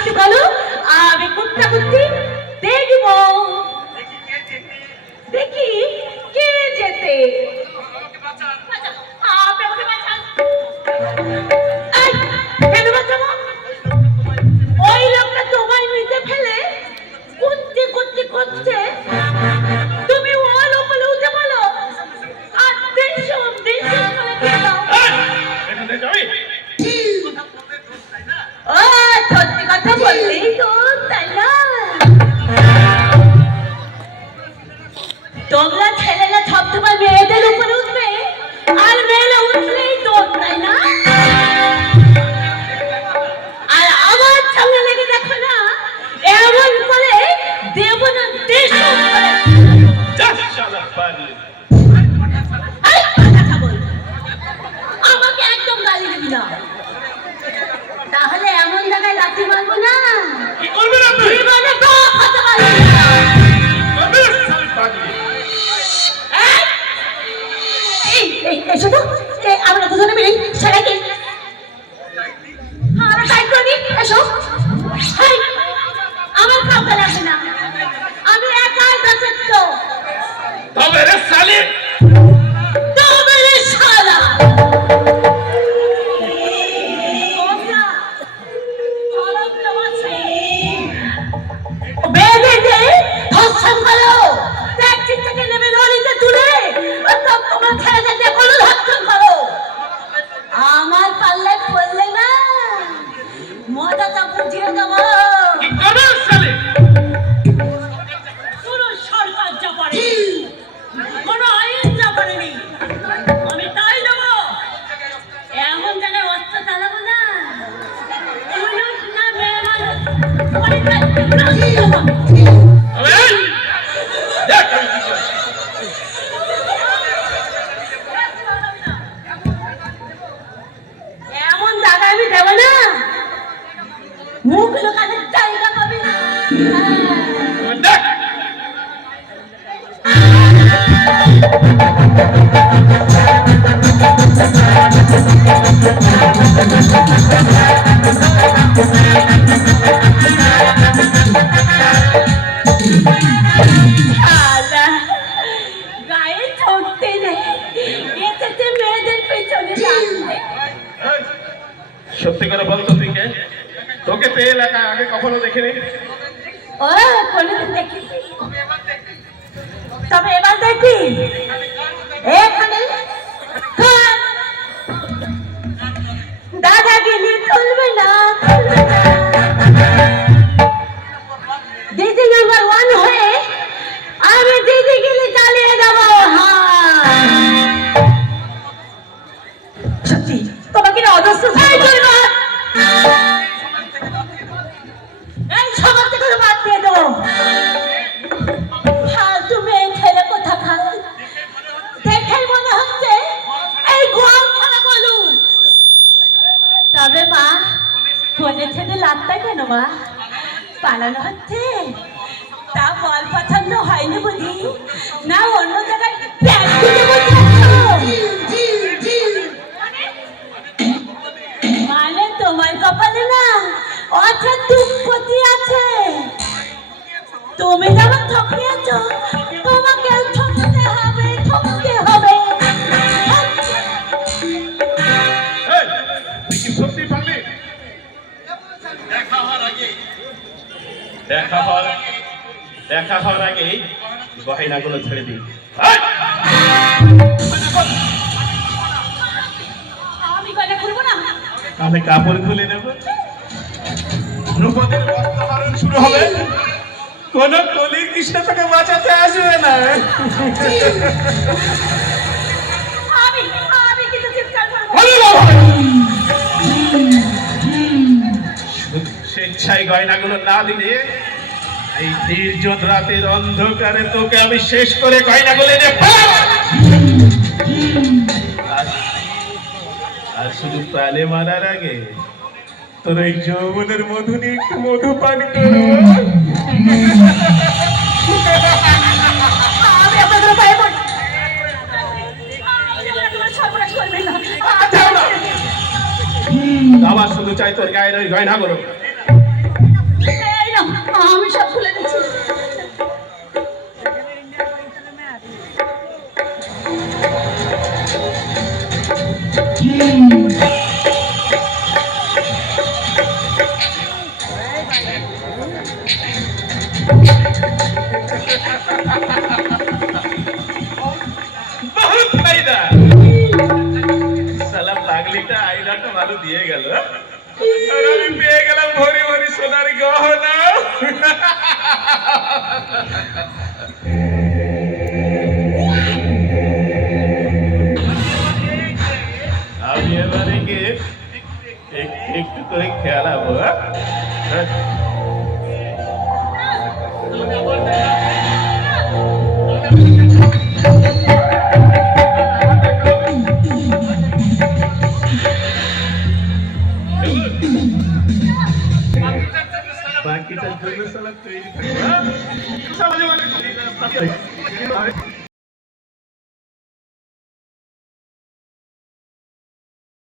একটু বলো, আমি কোনটা বলছি দেখব। দেখি কে যেতে। আপনি আমাকে বাঁচান। কেন বাঁচাবো? ওই লোকটা তোমায় নিতে ফেলে কুঁদতে কুঁদতে করছে, তুমি ওয়াল উপরে উঠে বলো আর দেশম দেশম করে দিয়ে দাও। ও সত্যি কথা বললেই তো, তাই না? তোমরা ছেলেরা সব তোমার মেয়েদের উপরে উঠবে আর মেয়েরা উঠলেই তো, তাই না? আর আমার সঙ্গে লেগে দেখো না, এমন করে দেব না দেশ আমাকে একদম গালি দিবি না, তাহলে এমন জায়গায় লাথি মারবো না জীবনে তো হতে পারবি না। এসো তো, আমরা দুজনে মিলে সেটাকে আমরা টাইট করে দিই। এসো, আমার কাউকে লাগবে না, আমি একাই যথেষ্ট। তবে রে শালি, তবে রে শালা, বেঁধে ধর্ষণ করো, ট্যাক্সি থেকে নেমে লরিতে তুলে তোমার ছেলেদের দিয়ে কোনো ধর্ষণ করো। আমার পাল্লে পড়লে না মজাটা বুঝিয়ে দেবো। পুরো সরকার যা পারে, কোনো আইন যা পারেনি, আমি তাই দেবো। এমন জায়গায় অস্ত্র চালাবো না, না মেয়ে মানুষ এমন জায়গায় আমি দেবো না, মুখ লোকানোর জায়গা পাবি না। গায়ে ছড়তে নেই, এসেছে মেয়েদের পেছনে লাগবে। সত্যি করে বলতো তুই কে? তোকে তো এলাকা আগে কখনো দেখিনি। ও কোনদিন দেখিস? তবে এবার দেখি এখানে দাদাগিরি চলবে না, দিদি নাম্বার 1 হয়ে আমি দিদিগিরি চালিয়ে যাবো। সত্যি তোমাকে অজস্র চলবে, এই সবার থেকে বাদ দিয়ে দেবো। তুমি এই ছেলে কোথা খাও, দেখেই মনে হচ্ছে এই গোয়াল খানা বলু। তবে মা কোনে ছেলে লাভটা কেন মা? পালানো হচ্ছে, তা বল পছন্দ হয়নি বুঝি না? অন্য জায়গায় মানে তোমার কপালে না অর্থাৎ দুঃখতি আছে। তুমি যেমন ঠকিয়েছ, তোমাকে ঠকতে হবে, ঠকতে হবে। দেখা হওয়ার আগে গয়নাগুলো ছেড়ে দিই। আমি গয়না খুলবো না, তাহলে কাপড় খুলে নেব। রূপদের বস্ত্রহরণ শুরু হবে, কোন কলির কৃষ্ণ তাকে বাঁচাতে আসবে না। আমি কিন্তু চিৎকার করবো। স্বেচ্ছায় গয়নাগুলো না দিলে এই নির্জন রাতের অন্ধকারে তোকে আমি শেষ করে গয়নাগুলো নিয়ে আর শুধু প্রাণে মারার আগে তোর এই যৌবনের মধু নিয়ে একটু মধু পান করবো। আমার শুধু চাই তোর গায়ের ওই গয়নাগুলো। আমি এবারে গিয়ে একটু একটু করে খেলাবো, হ্যাঁ? বাকিটার জন্য সালা তৈরি থাকবো, হ্যাঁ?